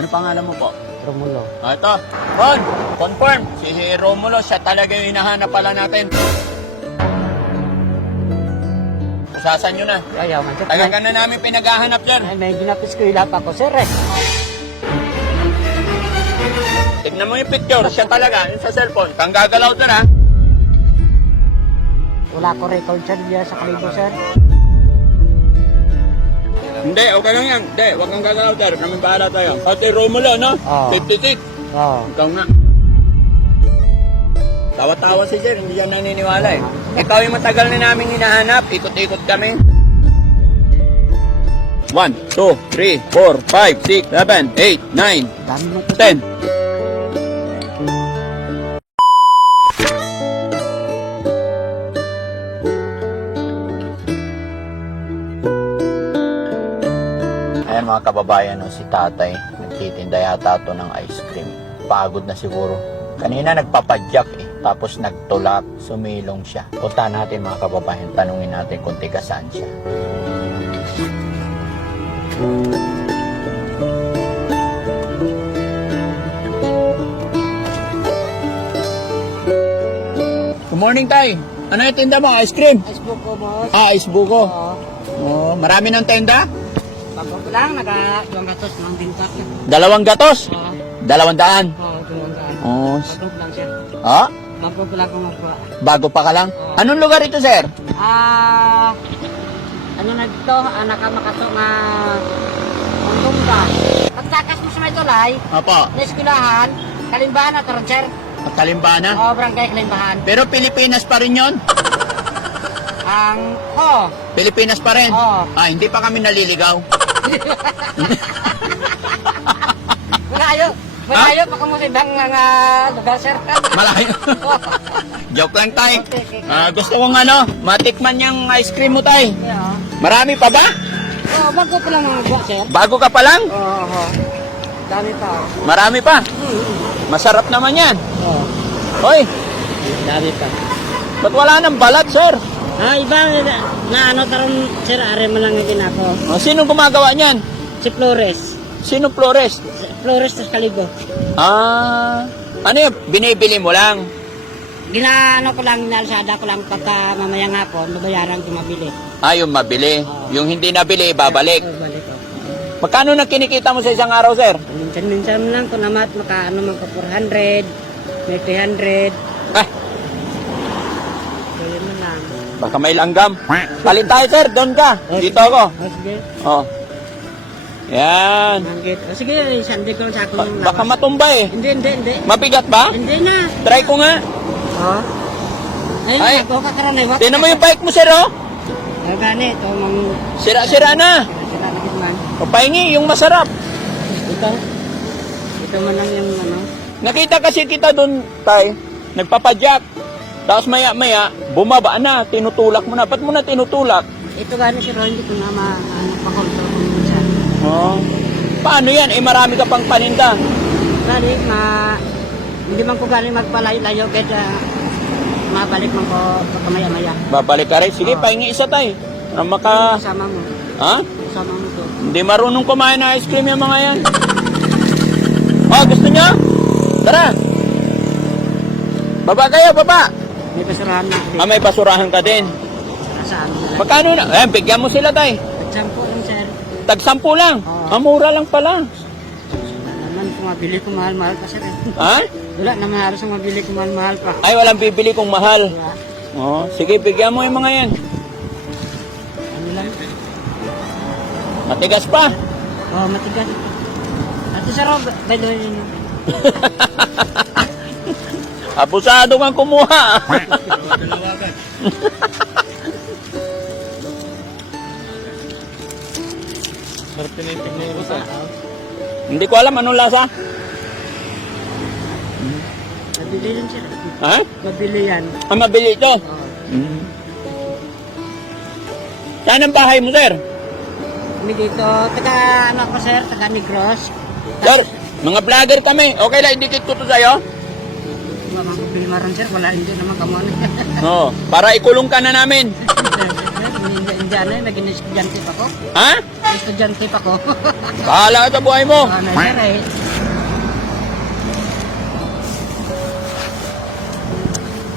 Ano pangalan mo po? Romulo. Ito. Ron, confirm. Si Romulo, siya talaga yung hinahanap pala natin. Usasan nyo na. Ayaw man, sir. Talaga na namin pinaghahanap, sir. Ay, may ginapis ko ilap ako, sir, eh. Tignan mo yung picture. Siya talaga, yung sa cellphone. Kang gagalaw sir, ha? Wala ko record, sir, diya sa kalibo, sir. Hindi, okay lang yan. Hindi, huwag kang gagalaw, sir. Namin bahala tayo. Pati Romulo, no? Oo. 56. Oo. Ikaw nga. Tawa-tawa si sir, hindi yan naniniwala eh. Ikaw yung matagal na namin hinahanap. Ikot-ikot kami. 1, 2, 3, 4, 5, 6, 7, 8, 9, Dami mo to. 10. Ayan mga kababayan, no, si tatay, nagtitinda yata ito ng ice cream. Pagod na siguro. Kanina nagpapadyak eh, tapos nagtulak, sumilong siya. Punta natin mga kababayan, tanungin natin kung tiga saan siya. Good morning, tay. Ano yung tinda mo? Ice cream? Facebook ko, boss. Ah, ice buko. Oo. Oh, marami ng tenda? Bago ko lang, naka-2 gatos ng tingkat. 2 gatos? Oo. 200. Oo, 200. Oh, Bago ko lang, sir. ah? Bago ko lang kung magkuha. Bago pa ka lang? Anong lugar ito, sir? Ano na dito? Nakamakato na Mundungga. Pagtakas mo sa may tulay, Opo. na eskwelahan, Kalimbahan na taron, sir. Kalimbana? Oo, barangay Kalimbahan. Pero Pilipinas pa rin yun? Pilipinas pa rin? Oo. Ah, hindi pa kami naliligaw. Malayo. Malayo pa kamo sa ibang mga lugar, sir. Malayo. Joke lang, tay. Okay. Gusto kong matikman yung ice cream mo, tay. Yeah. Marami pa ba? Oo, bago ko lang mga buwa, sir. Bago ka pa lang? Oo. Dami pa. Marami pa. Masarap naman yan. Oo. Hoy, Dami pa. ba't wala nang balat, sir? Ibang na ano taron, sir, are mo lang itin ako. Sino gumagawa niyan? Si Flores. Sino Flores? Flores sa Kalibo. Ano yun? Binibili mo lang? Ginaano ko lang, inalsada ko lang pagka mamayang hapon, babayaran ko mabili. Yung mabili. Yung hindi nabili, babalik. Oo, balik ko. Magkano na kinikita mo sa isang araw, sir? Minsan lang kung namat, makaano man ko 400, may 300. Ah, So, yun na lang. baka may langgam. Talin tayo, sir. Doon ka. Dito ako. Sige. Oh. Yan. Manggit. Sige, sandi ko sa akong Baka matumba eh. Hindi. Mabigat ba? Hindi na. Try ko nga. Oh. Ayun, Ay. ako kakaroon na iwat. Tingnan mo yung bike mo, sir, oh. Gani, ito mang... Sira-sira na. Sila na man. Papahingi, yung masarap. Ito man lang yung ano. Nakita kasi kita doon, tay. Nagpapadyak. Tapos maya-maya, bumaba na. Tinutulak mo na. Ba't mo na tinutulak? Ito gani si Ron, hindi ko na pa-control kung minsan. Oh. Paano yan? Marami ka pang paninda. Gani, hindi man ko galing magpalayo-layo kaya mabalik man ko pagkamaya-maya. Babalik ka rin. Sige, pahingi isa, tay. Kasama mo. Ha? Kasama mo to. Hindi marunong kumain ng ice cream yung mga yan. Gusto nyo? Tara. Baba kayo, baba. May basurahan na. May basurahan ka din. Kasama na lang. Magkano na? Bigyan mo sila, tay. Pagsampo lang, sir. Tag-10 lang. Oo. Mura lang pala. Wala naman kung mabili ko mahal-mahal pa, sir. Ha? Wala naman halos ang mabili ko mahal-mahal pa. Ay, walang bibili kong mahal. Wala. Sige, bigyan mo yung mga yan. Ano lang? Matigas pa. Matigas. Ate Saro, by the way, Abusado kang kumuha. Hindi ko alam anong lasa. mabili yan, sir. Ha? Mabili yan. Mabili ito. Saan ang bahay mo, sir? Kami dito, taga ano ko, sir, taga Negros. Sir, mga vlogger kami. Okay lang, idikit ko to sa'yo. Mga problema rin, sir, wala hindi naman kamo. Para ikulong ka na namin. Hindi ano, naging estudyante pa ko. Ha? Estudyante pa ko. Bahala ka sa buhay mo. Ano, sir eh.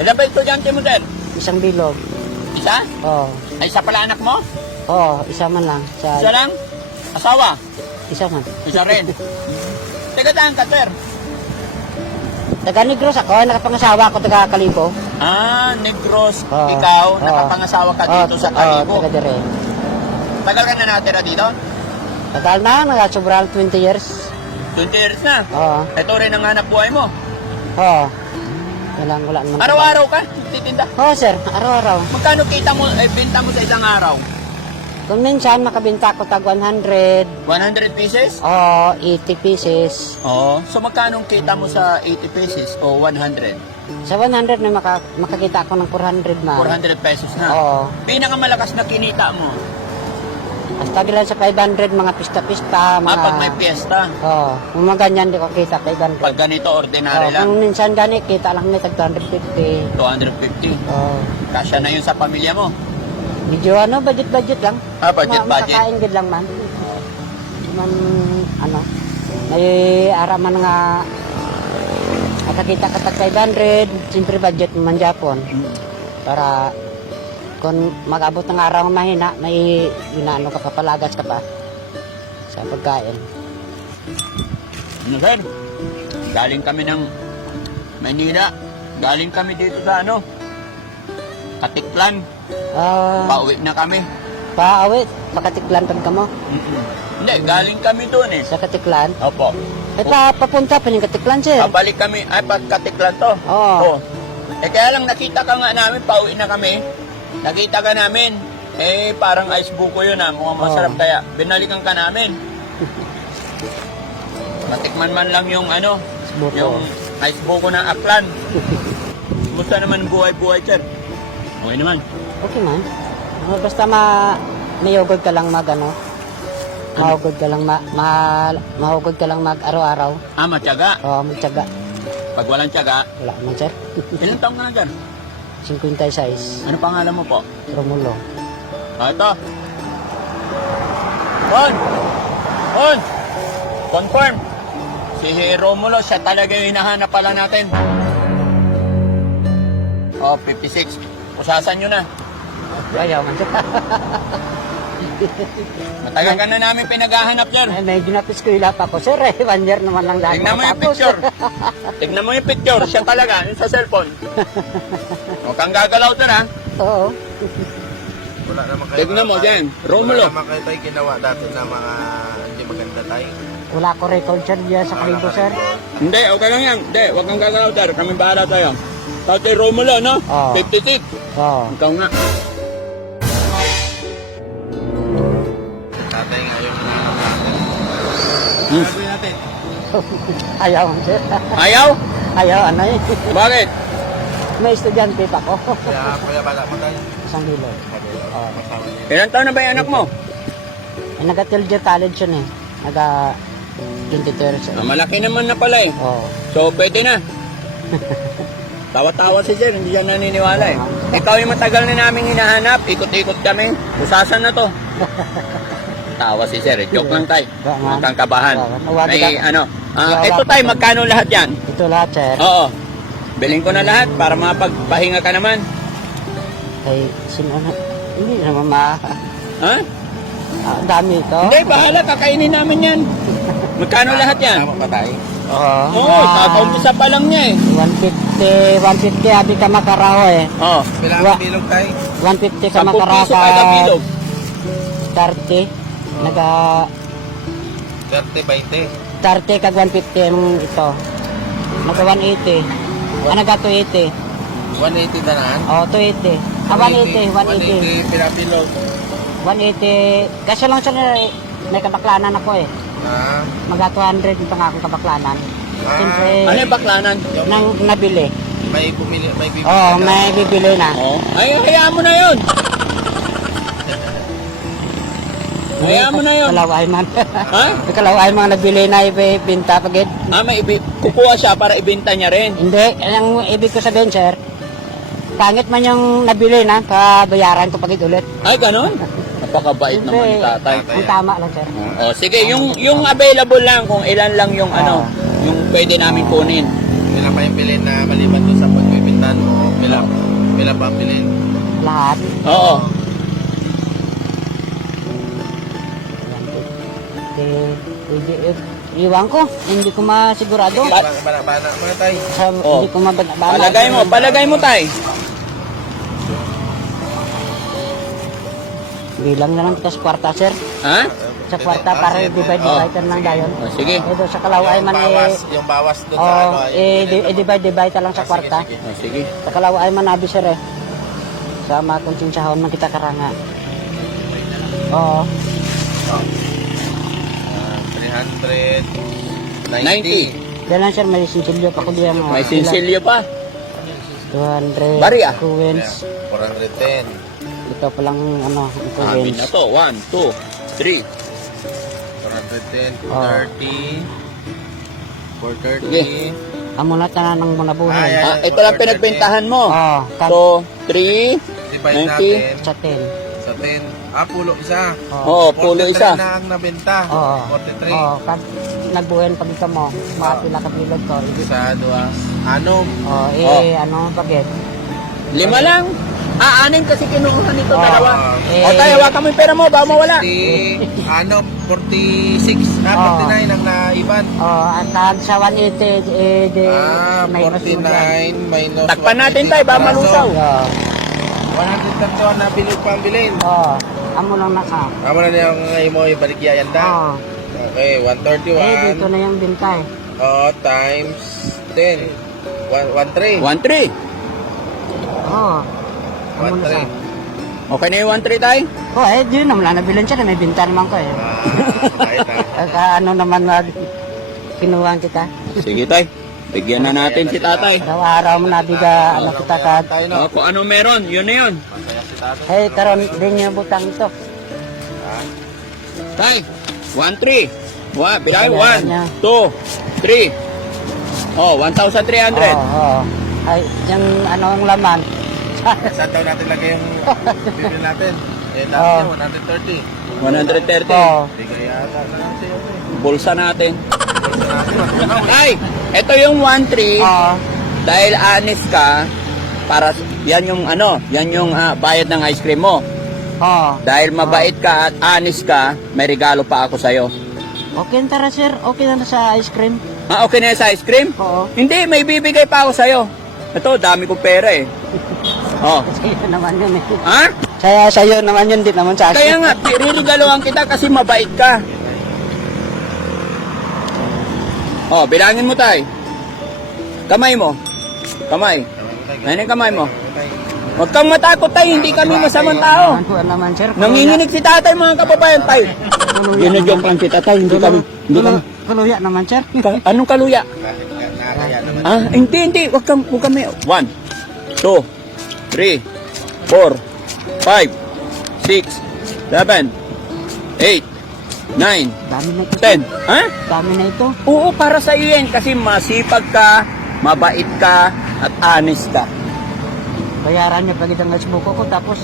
Ilan ba estudyante mo, sir? Isang bilog. Isa? Oo. Ay, isa pala anak mo? Oo, isa man lang. Isa lang? Asawa? Isa man. Isa rin. Taga saan ka, sir? Taga Negros ako, nakapangasawa ako taga Kalibo. Ah, Negros. Oo. Ikaw, Oo. nakapangasawa ka dito sa Kalibo. Oo, taga dire. Tagal ka na natira dito? Tagal na, sobrang 20 years. 20 years na. Oo. Ito rin ang hanap buhay mo. Oo. Wala naman. Araw-araw ka? Titinda? Oo, sir. Araw-araw. Magkano kita mo, benta mo sa isang araw? Kung minsan, makabenta ko tag 100. 100 pieces? Oo, 80 pieces. Oo. So magkano kita mo sa 80 pieces o 100? Sa 100 na makakita ako ng 400 na. 400 pesos na. Oo. Pinakamalakas na kinita mo? Basta gilan sa 500, mga pista-pista. Mga... Pag may piyesta. Oo. Kung mga ganyan, di ko kita 500. Pag ganito, ordinary Oo, lang. kung minsan gani, kita lang may tag 250. 250. Oo. Kasya na yun sa pamilya mo. Medyo budget lang. Ah, budget. Makakain gid lang man. Di man, may araman nga nakakita ka tag 500, siyempre budget man Japon. Para kung mag-abot ng araw ng mahina, may inaano ka pa, palagas ka pa sa pagkain. Ano, sir? Galing kami ng Manila. Galing kami dito sa Katiklan. Pauwi na kami. Paawit, pakatiklan pag ka mo. Hindi, galing kami doon eh. Sa Katiklan. Opo. Eh, papunta pa yung Katiklan, sir. Pabalik kami, ay pagkatiklan to. Oo. Eh kaya lang nakita ka nga namin, pauwi na kami. Nakita ka namin. Eh parang ice buko yun mukhang masarap kaya. Binalikan ka namin. Matikman man lang yung Buko. yung ice buko ng Aklan. Kumusta naman buhay-buhay, sir? Okay naman. Okay man. Basta mayugod ka lang mahugod ka lang mahugod ka lang mag araw-araw. Matyaga. Oo, magtiyaga. Pag walang tiyaga, Wala man, sir. ilang taong ka na dyan? 56. Ano pangalan mo po? Romulo. Ito. On! Confirm. Si Romulo, siya talaga yung hinahanap pala natin. 56. Usasan nyo na. Ayaw man, sir. Matagal ka na namin pinaghahanap, sir. Ay, medyo napiskuila pa ko, sir. 1 year naman lang dahil Tignan mo yung picture. Tignan mo yung picture. Siya talaga, yung sa cellphone. Huwag kang gagalaw, sir, ha? Oo. Wala naman kayo. Tignan mo dyan. Romulo. Wala naman kayo tayo ginawa dati na mga hindi maganda tayo. Wala ko record, sir, diyan sa Kalibo, sir. Hindi, okay lang yan. Hindi, huwag kang gagalaw, sir. Kami bahala tayo. Tatay Romulo, no? Oo. 56. Oo. Ikaw nga. Tatay nga yung mga Gagawin natin. Ayaw man, sir. Ayaw? Ayaw, Bakit? May estudyante pa ko. Kaya bala mo tayo. Isang hilo. Oo. Ilang taon na ba yung anak mo? Eh, nag-Tilger College yun eh. Naga 22 years. Malaki naman na pala eh. Oo. So, pwede na. Tawa-tawa si Sir, hindi siya naniniwala eh. Ikaw yung matagal na namin hinahanap, ikot-ikot kami. Usasan na to. Tawa si Sir, joke lang tayo. Huwag kang kabahan. May ito tayo, magkano lahat yan? Ito lahat, sir. Oo. Bilhin ko na lahat para mapagpahinga ka naman. Kay, hindi naman Ha? ang dami ito. Hindi, bahala, kakainin namin yan. Magkano lahat yan? Tama ba tayo? Oo. Oo, kakaumpisa pa lang niya eh. 150 abi ka makaraho eh. Oo. Bilang bilog tayo. 150 ka 10 makaraho piso kada bilog. 30. Naga 30-20. 30 kag 150 ang ito. Naga 180. Naga 280. 180 na naan. Oh, 280. 180, 180. 180 pinapilog. 180. Kasi lang siya may kabaklanan ako eh. Ah. Maga 200 pa nga akong kabaklanan. Siyempre, Ano yung baklanan? nang nabili. May bumili, may bibili. Oo, may bibili na. Oo. Ay, hayaan mo na yun. Hayaan mo na yun. Kalaway man. Ha? Kalaway man nabili na ibinta pagid. May kukuha siya para ibenta niya rin. Hindi, ang ibig ko sabihin, sir, pangit man yung nabili na, pabayaran ko pagit ulit. Ay, ganon? Napakabait naman ni tatay. Ang tama lang, sir. Oh, sige, yung available lang kung ilan lang yung ano, yung pwede namin kunin. Ilan pa yung bilhin na maliban doon sa pagpipintan mo? Ilan pa ang bilhin? Lahat. Oo. Iwan ko, hindi ko masigurado. Mga tayo. Oh. Hindi ko mabala. Palagay mo tay. Bilang na lang kita sa kwarta, sir. Ha? Sa kwarta para i-divide lang dayon. Oh, sige. Ito sa Kalaway man Yung bawas doon sa ano. i-divide lang sa kwarta. Oh, sige. Sa Kalaway man abi, sir, eh. Sa mga konsinsahon man kita karanga. Oo. 390. Yan lang, sir, may sinsilyo pa ko diyan. May sinsilyo pa. 200 Bari, ah. coins. 410. Ito pa lang, ano, Amin coins. na to. 1, 2, 3. 410, Oh. 230. 430. Sige. Amunat na ng munabuhin. Ay, Ah, ito lang pinagbentahan mo. Oh, So, 3. Divide 90. natin sa 10. sa 10. Pulo isa. Oo, pulo 43 isa. na ang nabenta. Oo. 43. Oh, kad nagbuhen pag ito mo, mga pila ka bilog to. Isa, dua, anom. Oh, Oh. ano pagit? 5 lang. Ah, 6 kasi kinuha nito Oh. dalawa. Eh, O tayo, hawakan mo yung pera mo, baka mawala. 46, Oh. 49 ang naiban. Oh, at sa 180, may 49 minus Takpan natin tayo, baka malusaw. Oh, 131 na bilog pa ang bilhin. oh, amo lang naka. Amo na niya ang imo ibaligyayan da. Oh, Okay, 131. dito na yung bintay. Times 10. 13. 1-3. Oh, amo na sa. 13. Okay na yung 1-3 tayo? Oh, yun naman lang nabilan siya, may binta naman ko eh. Right, Ano naman kinuha kita. Sige tayo. Bigyan na natin si tatay. Araw-araw mo nabiga, ano kita ka. tayo no. O, kung ano meron, yun na yun. Kaya si tatay. Hey, karon din yung butang ito. Tay, 1-3. Bilay, Bayaran 1, niya. 2, 3. Oh, 1,300. Oo. Ay, yung ano ang laman. Saan daw natin lagay yung bilhin natin? Oh. Dati 130. 130. Oo. Bigay yata na lang sa'yo. Bulsa natin. Basta natin, Tay, ito yung 1-3. Oo. Dahil honest ka, para yan yung bayad ng ice cream mo. Oo. Dahil mabait ka at honest ka, may regalo pa ako sa'yo. Okay na tara, sir. Okay na sa ice cream. Ah, okay na yan sa ice cream? Oo. Hindi, may bibigay pa ako sa'yo. Ito, dami kong pera eh. Oh. Sa'yo naman yun eh. Ha? Sa'yo naman yun, di naman sa akin. Kaya nga, ririgaloan kita kasi mabait ka. Oh, bilangin mo tay. Kamay mo. Kamay. Ayun yung kamay mo. Huwag kang matakot tay, hindi kami masamang tao. Naman po naman, sir. Nanginginig si tatay mga kababayan tay. Ginajoke lang si tatay, hindi kami. Kuluya naman, sir. Anong kaluya? Nakakaya naman. Ah, hindi. Huwag kami. 1, 2, 3, 4, 5, 6, 7, 8, 9, Dami na ito. 10. Ha? Dami na ito. Oo, para sa iyo yan. Kasi masipag ka, mabait ka, at honest ka. Bayaran niya pagit ang Facebook ko, tapos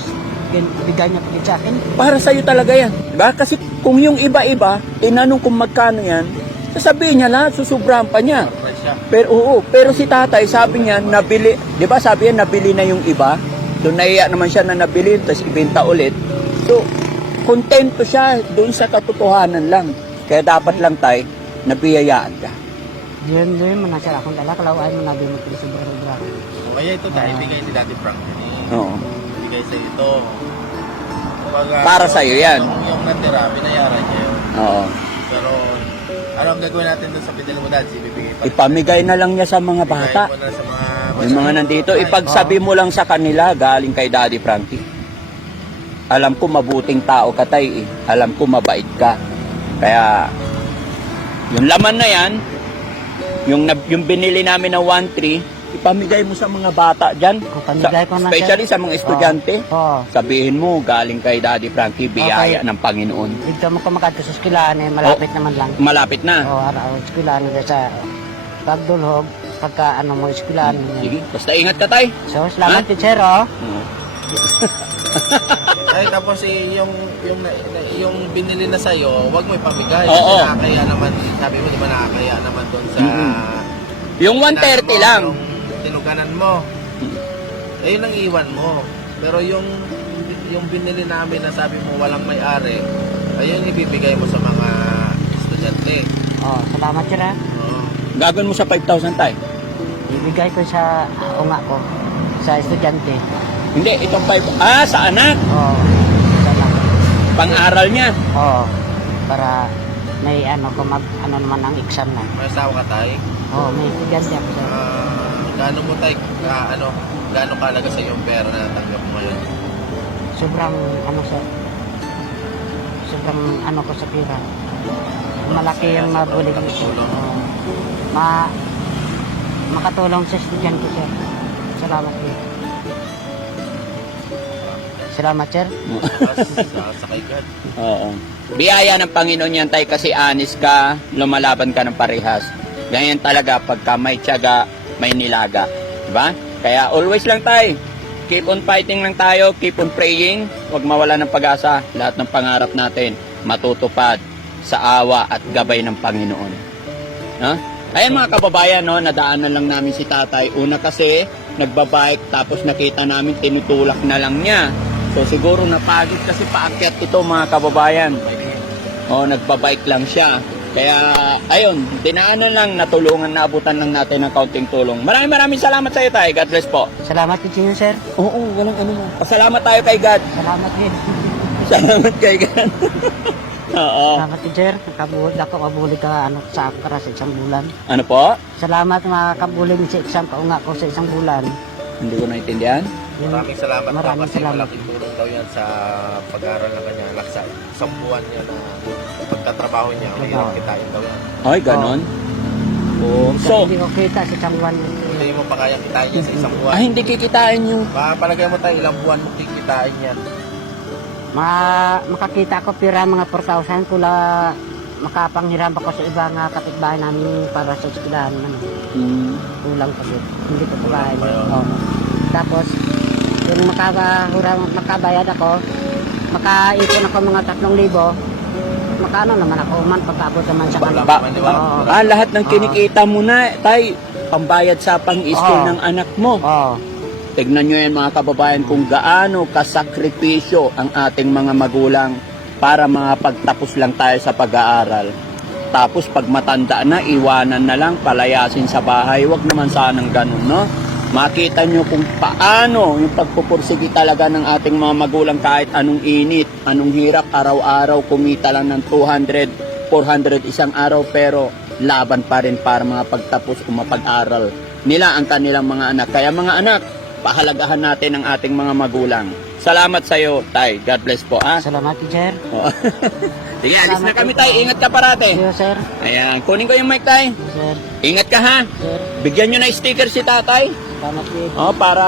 bigay niya pagit sa akin. Para sa iyo talaga yan. Diba? Kasi kung yung iba-iba, tinanong kung magkano yan, sasabihin niya lahat, susubrahan pa niya. Pero si tatay, sabi niya, nabili, di ba sabi niya, nabili na yung iba. So, naiya naman siya na nabili, tapos ibenta ulit. So, kontento siya doon sa katotohanan lang. Kaya dapat lang tayo, nabiyayaan ka. Diyan mo na, sir. Akong dala, kalawaan mo na din mo pili sobra-sobra. Kaya ito dahil bigay ni Daddy Frank. Oo. Bigay sa ito. Para sa'yo yan. Yung natira, binayaran niya yun. Oo. Pero, ano ang gagawin natin doon sa Pinalmudad? Ibibigay pa. Ipamigay na lang niya sa mga bata. Ibigay mo na sa mga Yung mga nandito, ipagsabi mo lang sa kanila, galing kay Daddy Frankie. Alam ko mabuting tao ka tay eh. Alam ko mabait ka. Kaya, yung laman na yan, yung binili namin ng 1-3, ipamigay mo sa mga bata dyan. Pamigay ko na, Especially sir. sa mga estudyante. Oo. Sabihin mo, galing kay Daddy Frankie, biyaya ng Panginoon. Dito mo kumakato sa eskwelahan eh, malapit naman lang. Malapit na. Oo, araw, eskwelahan na sa pagdulhog, pagka ano mo eskwelahan. Sige, basta ingat ka tay. So, salamat Ha? teacher, oh. Ay, tapos yung binili na sa'yo, wag mo ipamigay. Oo. Nakakaya naman, sabi mo, di ba nakakaya naman doon sa... Yung 130 lang. Yung tinuganan mo. Ayun ang iwan mo. Pero yung binili namin na sabi mo walang may-ari, ayun ibibigay mo sa mga estudyante. Oh, salamat sir, ha. Oo. Gagawin mo sa 5,000 tay. Ibigay ko sa unga ko, sa estudyante. Hindi, itong 5. Sa anak. Oh, salamat. Pang-aral niya. Oh, para may ano, kung ano naman ang exam na. May asawa ka tayo. Oh, may estudyante ako sir. Gaano mo tayo, gaano kalaga sa yung pera na natanggap mo ngayon? Sobrang ano sir. Sobrang ano ko sa pera. Malaki yung mabulig ko sir. Makatulong. Oh, makatulong sa estudyante sir. Salamat sir. Salamat sir. Sa kay God. Oo. Biyaya ng Panginoon yan tay kasi honest ka, lumalaban ka ng parehas. Ganyan talaga pagka may tiyaga, may nilaga. Diba? Kaya always lang tay. Keep on fighting lang tayo, keep on praying. Huwag mawala ng pag-asa. Lahat ng pangarap natin matutupad sa awa at gabay ng Panginoon. Ha? Ayan mga kababayan, no, nadaanan lang namin si tatay. Una kasi, nagbabike, tapos nakita namin tinutulak na lang niya. So siguro napagod kasi paakyat ito mga kababayan. O, nagbabike lang siya. Kaya, ayun, dinaanan lang, natulungan, naabutan lang natin ng kaunting tulong. Maraming salamat sa iyo tayo. God bless po. Salamat din sir. Oo, walang ano mo. Pasalamat tayo kay God. Salamat din. Salamat kay God. Oo. Salamat din sir. Nakabuli ka ano, sa akra sa isang bulan. Ano po? Salamat makakabuli sa exam kaunga ko sa isang bulan. Hindi ko naintindihan. Maraming salamat daw Maraming kasi salamat. malaking tulong daw yan sa pag-aaral na kanya. Laksa, isang buwan niya na pagtatrabaho niya, mahirap kitain daw yan. Ay, ganon. Oo. So, So, hindi ko kita sa isang buwan. Hindi mo pa kaya kitain yan sa isang buwan. hindi kikitain yung... Palagay mo tayo ilang buwan mo kikitain yan. Makakita ko pira mga 4,000 kula makapanghiram ako sa iba nga kapitbahay namin para sa eskwelahan. Ano. Kulang kasi. Hindi ko kumain. Oh. Tapos, yung makabayad ako, makaipon ako mga 3,000, makaano naman ako man pagkabot naman sa kanila. Oo. lahat ng kinikita mo na, tay, pambayad sa pang-school Oo. ng anak mo. Oo. Tignan nyo yan mga kababayan kung gaano kasakripisyo ang ating mga magulang para makapagtapos lang tayo sa pag-aaral. Tapos pag matanda na, iwanan na lang, palayasin sa bahay. Huwag naman sanang ganun, no? Makita nyo kung paano yung pagpupursigi talaga ng ating mga magulang kahit anong init, anong hirap, araw-araw kumita lang ng 200, 400 isang araw pero laban pa rin para makapagtapos o mapag-aral nila ang kanilang mga anak. Kaya mga anak, pahalagahan natin ang ating mga magulang. Salamat sa iyo, Tay. God bless po, ha? Salamat, teacher. Oo. Sige, alis na kami, Tay. Ingat ka parate. Sir, sir. Ayan, kunin ko yung mic, Tay. Sir, Ingat ka, ha? sir. Bigyan nyo na sticker si Tatay. Salamat din. Para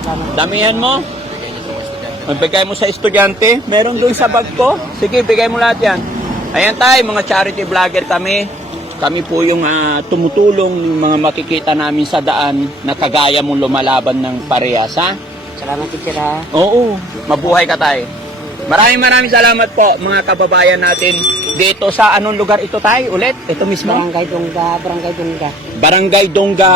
Salamat. damihan mo. Bigay niyo sa mga estudyante. Magbigay mo sa estudyante. Meron doon sa bag ko. Sige, bigay mo lahat yan. Ayan, Tay, mga charity vlogger kami. Kami po yung tumutulong ng mga makikita namin sa daan na kagaya mong lumalaban ng parehas, ha? Salamat, teacher, ha. Oo, mabuhay ka tayo. Maraming salamat po mga kababayan natin dito sa anong lugar ito tayo ulit? Ito mismo? Barangay Dongga, Barangay Dongga. Barangay Dongga,